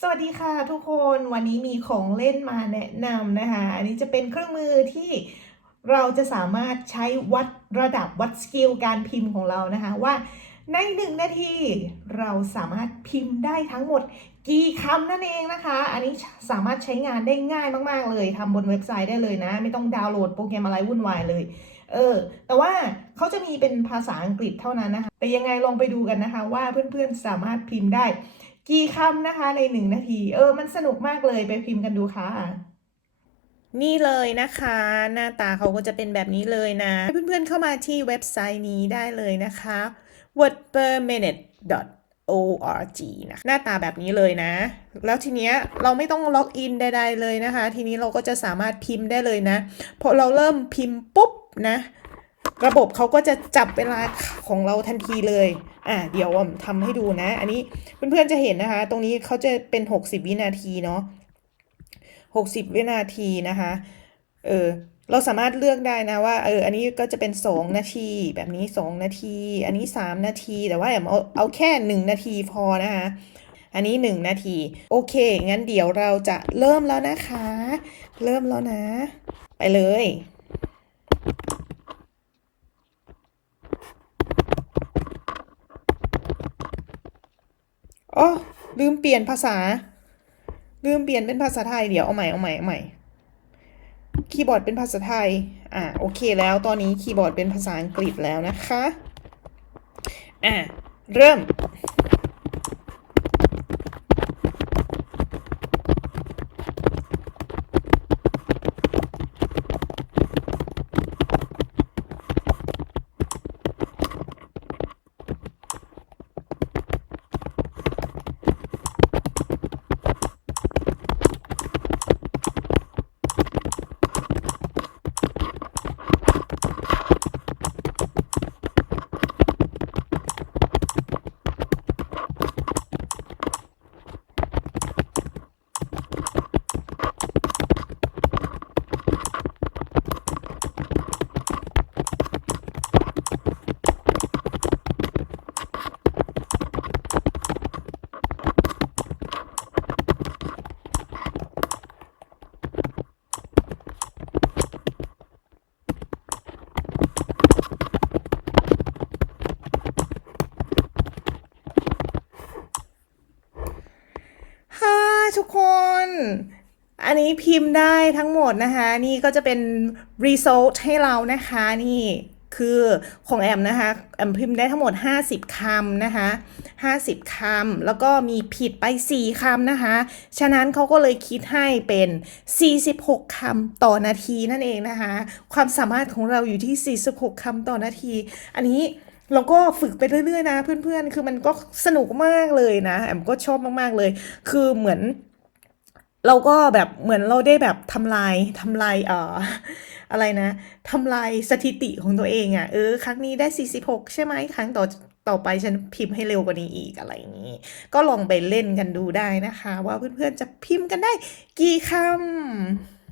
สวัสดีค่ะทุกคนวันนี้มีของเล่นมาแนะนำนะคะ อันนี้จะเป็นเครื่องมือที่เราจะสามารถใช้วัดระดับวัดสกิลการพิมพ์ของเรานะคะ ว่าในหนึ่งนาทีเราสามารถพิมพ์ได้ทั้งหมดกี่คำนั่นเองนะคะ อันนี้สามารถใช้งานได้ง่ายมาก ๆ เลยทำบนเว็บไซต์ได้เลยนะ ไม่ต้องดาวน์โหลดโปรแกรมอะไรวุ่นวายเลย เออ แต่ว่าเขาจะมีเป็นภาษาอังกฤษเท่านั้นนะคะ แต่ยังไงลองไปดูกันนะคะ ว่าเพื่อนๆสามารถพิมพ์ได้ กี่คำนะคะในหนึ่งนาที เออ มันสนุกมากเลยไปพิมพ์กันดูค่ะ นี่เลยนะคะ หน้าตาเขาก็จะเป็นแบบนี้เลยนะ เพื่อนๆเข้ามาที่เว็บไซต์นี้ได้เลยนะคะ word per minute org นะหน้าตาแบบนี้เลยนะ แล้วทีเนี้ยเราไม่ต้องล็อกอินใดๆเลยนะคะ ทีนี้เราก็จะสามารถพิมพ์ได้เลยนะพอเราเริ่มพิมพ์ปุ๊บนะ ระบบเขาก็จะจับเวลาของเราทันทีเลย อะเดี๋ยวผมทำให้ดูนะ อันนี้เพื่อนๆจะเห็นนะคะ ตรงนี้เขาจะเป็น 60 วินาทีเนาะ60 วินาทีนะคะ เออเราสามารถเลือกได้นะว่าเอออันนี้ก็จะเป็น 2 นาที แบบนี้ 2 นาที อันนี้ 3 นาที แต่ว่าอย่าเอาเอาแค่ 1 นาทีพอนะคะ อันนี้ 1 นาที โอเค งั้นเดี๋ยวเราจะเริ่มแล้วนะคะ เริ่มแล้วนะ ไปเลย อ๋อลืมเปลี่ยนภาษา ลืมเปลี่ยนเป็นภาษาไทย เดี๋ยวเอาใหม่เอาใหม่เอาใหม่ คีย์บอร์ดเป็นภาษาไทย อะโอเคแล้วตอนนี้คีย์บอร์ดเป็นภาษาอังกฤษแล้วนะคะ อะเริ่ม ค่ะทุกคน อันนี้พิมพ์ได้ทั้งหมดนะคะ นี่ก็จะเป็น result ให้เรานะคะนี่คือของแอมนะคะแอมพิมพ์ได้ทั้งหมด 50คำนะคะ50คำแล้วก็มีผิดไป 4คำนะคะ ฉะนั้นเขาก็เลยคิดให้เป็น 46คำต่อนาทีนั่นเองนะคะ ความสามารถของเราอยู่ที่ 46คำต่อนาที อันนี้เราก็ฝึกไปเรื่อยๆนะเพื่อนๆ คือมันก็สนุกมากเลยนะแอมก็ชอบมากๆเลย คือเหมือน เราก็แบบเหมือนเราได้แบบทำลายทำลายเอ่ออะไรนะทำลายสถิติของตัวเองอะ่ะเออครั้งนี้ได้ 46 ใช่ไหมครั้งต่อต่อไปฉันพิมพ์ให้เร็วกว่านี้อีกอะไรอย่างนี้ ก็ลองไปเล่นกันดูได้นะคะ ว่าเพื่อนๆจะพิมพ์กันได้กี่คำ